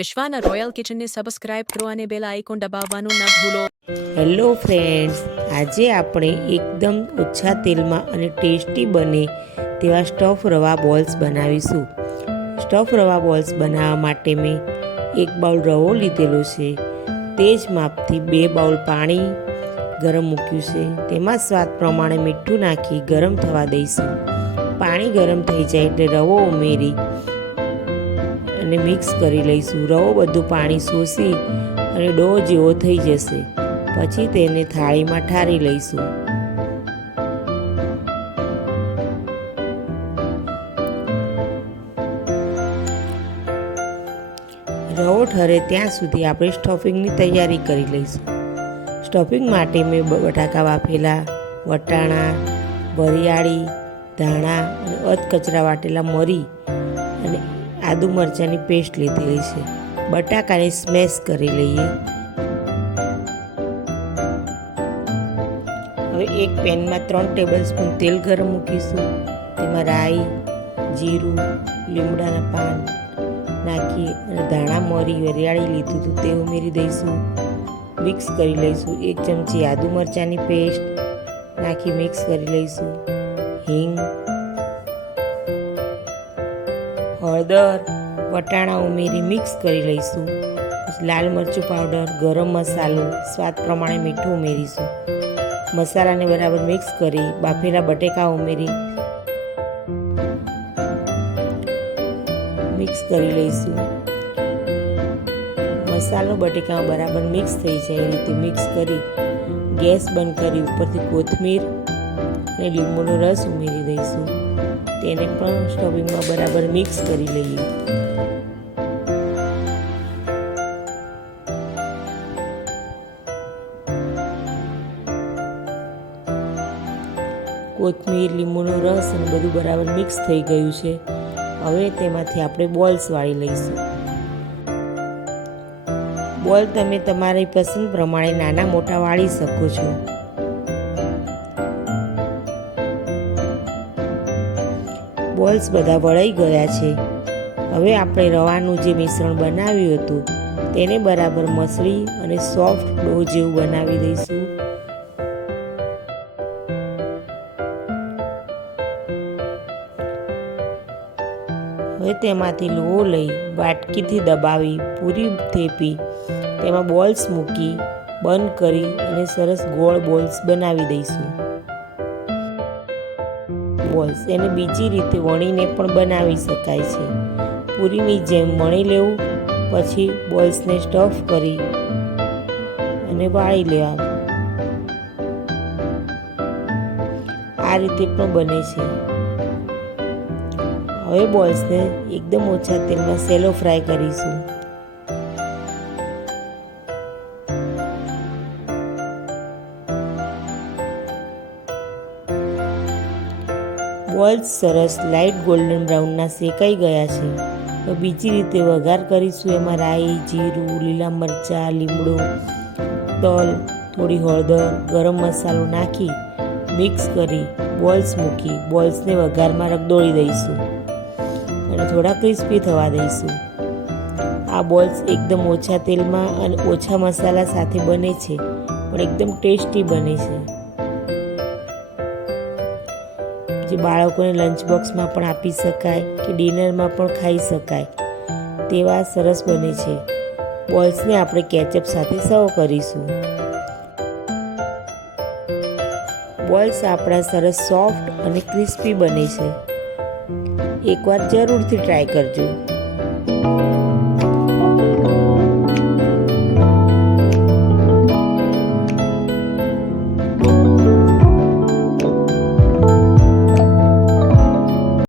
વિશ્વાના royal કિચનને subscribe કરો અને bell icon દબાવવાનું ન ભૂલો. હેલો ફ્રેન્ડ્સ, આજે આપણે એકદમ ઓછા તેલમાં અને ટેસ્ટી બને તેવા સ્ટફ રવા બોલ્સ બનાવીશું. સ્ટફ રવા બોલ્સ બનાવવા માટે મેં 1 બાઉલ રવો લીધેલો છે. તે જ માપથી 2 બાઉલ પાણી ગરમ મૂક્યું છે. તેમાં સ્વાદ પ્રમાણે મીઠું નાખી ગરમ થવા દઈશું. પાણી ગરમ થઈ જાય એટલે રવો ઉમેરી અને મિક્સ કરી લઈશું. રવો બધું પાણી શોષી અને ડો જેવો થઈ જશે. પછી તેને થાળીમાં ઠારી લઈશું. રવો ઠરે ત્યાં સુધી આપણે સ્ટફિંગની તૈયારી કરી લઈશું. સ્ટફિંગ માટે મેં બટાકા બાફેલા, વટાણા, વરિયાળી, ધાણા અને અધકચરા વાટેલા મરી અને આદુ મરચાંની પેસ્ટ લીધેલી છે. બટાકાને સ્મેશ કરી લઈએ. હવે એક પેનમાં 3 ટેબલસ્પૂન તેલ ગરમ મૂકીશું. તેમાં રાઈ, જીરું, લીમડાના પાન નાખી અને ધાણા, મરી, વરિયાળી લીધું હતું તે ઉમેરી દઈશું. મિક્સ કરી લઈશું. 1 ચમચી આદુ મરચાંની પેસ્ટ નાખી મિક્સ કરી લઈશું. હિંગ, હળદર, વટાણા ઉમેરી મિક્સ કરી લઈશું. લાલ મરચું પાવડર, ગરમ મસાલો, સ્વાદ પ્રમાણે મીઠું ઉમેરીશું. મસાલાને બરાબર મિક્સ કરી બાફેલા બટેકા ઉમેરી મિક્સ કરી લઈશું. મસાલો બટેકામાં બરાબર મિક્સ થઈ જાય એ રીતે મિક્સ કરી ગેસ બંધ કરી ઉપરથી કોથમીર અને લીંબુનો રસ ઉમેરી દઈશું. તેને પણ સ્ટફિંગમાં બરાબર મિક્સ કરી લઈએ. કોથમીર, લીંબુનો રસ અને બધું બરાબર મિક્સ થઈ ગયું છે. હવે તેમાંથી આપણે બોલ્સ વાળી લઈશું. બોલ તમે તમારી પસંદ પ્રમાણે નાના મોટા વાળી શકો છો. બોલ્સ બધા વળાઈ ગયા છે. હવે આપણે રવાનું જે મિશ્રણ બનાવ્યું હતું તેને બરાબર મસળી અને સોફ્ટ ડો જેવું બનાવી દઈશું. હવે તેમાંથી લોહો લઈ વાટકીથી દબાવી પૂરી થેપી તેમાં બોલ્સ મૂકી બંધ કરી અને સરસ ગોળ બોલ્સ બનાવી દઈશું. બોલ્સ એને બીજી રીતે વણીને પણ બનાવી શકાય છે. પૂરીની જેમ વણી લેવું, પછી બોલ્સને સ્ટફ કરી અને વાળી લેવા. આ રીતે પણ બને છે. હવે બોલ્સને એકદમ ઓછા તેલમાં સેલો ફ્રાય કરીશું. બોલ્સ સરસ લાઇટ ગોલ્ડન બ્રાઉનના શેકાઈ ગયા છે. તો બીજી રીતે વઘાર કરીશું. એમાં રાઈ, જીરું, લીલા મરચાં, લીમડો, તલ, થોડી હળદર, ગરમ મસાલો નાખી મિક્સ કરી બોલ્સ મૂકી બોલ્સને વઘારમાં રગદોળી દઈશું અને થોડા ક્રિસ્પી થવા દઈશું. આ બોલ્સ એકદમ ઓછા તેલમાં અને ઓછા મસાલા સાથે બને છે, પણ એકદમ ટેસ્ટી બને છે. જે બાળકોને લંચ બોક્સમાં પણ આપી શકાય કે ડિનરમાં પણ ખાઈ શકાય તેવા સરસ બને છે. બોલ્સને આપણે કેચઅપ સાથે સર્વ કરીશું. બોલ્સ આપણા સરસ સોફ્ટ અને ક્રિસ્પી બને છે. એકવાર જરૂરથી ટ્રાય કરજો.